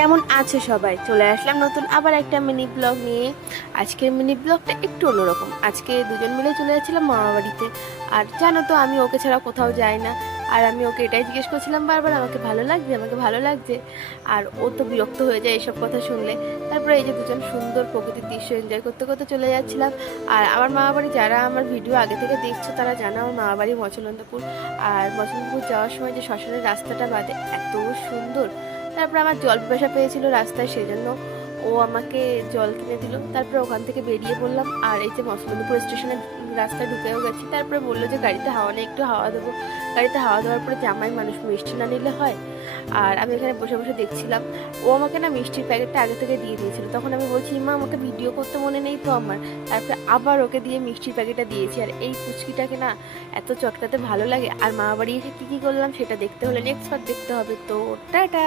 কেমন আছে সবাই? চলে আসলাম নতুন আবার একটা মিনি ব্লগ নিয়ে। আজকের মিনি ব্লগটা একটু অন্যরকম। আজকে দুজন মিলে চলে যাচ্ছিলাম মামা বাড়িতে। আর জানো তো, আমি ওকে ছাড়া কোথাও যাই না। আর আমি ওকে এটাই জিজ্ঞেস করছিলাম বারবার, আমাকে ভালো লাগছে? আমাকে ভালো লাগছে? আর ও তো বিরক্ত হয়ে যায় এসব কথা শুনলে। তারপরে এই যে দুজন সুন্দর প্রকৃতির দৃশ্য এনজয় করতে করতে চলে যাচ্ছিলাম। আর আমার মামা বাড়ি, যারা আমার ভিডিও আগে থেকে দেখছ, তারা জানো আমার মামা বাড়ি মচলন্দপুর আর মচলন্দপুর যাওয়ার সময় যে শ্মশানের রাস্তাটা বাদে এত সুন্দর। তারপর আমার জল পেশা পেয়েছিল রাস্তায় সেই জন্য ও আমাকে জল কিনে দিল। তারপরে ওখান থেকে বেরিয়ে পড়লাম। আর এই যে মসলন্দপুর স্টেশনে রাস্তায় ঢুকেও গেছি। তারপরে বলল যে গাড়িতে হাওয়া নেই, একটু হাওয়া দেবো। গাড়িতে হাওয়া দেওয়ার পরে জামাই মানুষ মিষ্টি না নিলে হয়? আর আমি এখানে বসে বসে দেখছিলাম, ও আমাকে না মিষ্টির প্যাকেটটা আগে থেকে দিয়ে দিয়েছিল। তখন আমি বলছি, মা, আমাকে ভিডিও করতে মনে নেই তো আমার? তারপরে আবার ওকে দিয়ে মিষ্টির প্যাকেটটা দিয়েছি। আর এই পুচকিটাকে না এত চটকাতে ভালো লাগে। আর মা বাড়ি এসে কী কী করলাম সেটা দেখতে হলে নেক্সট বার দেখতে হবে। তো টাটা!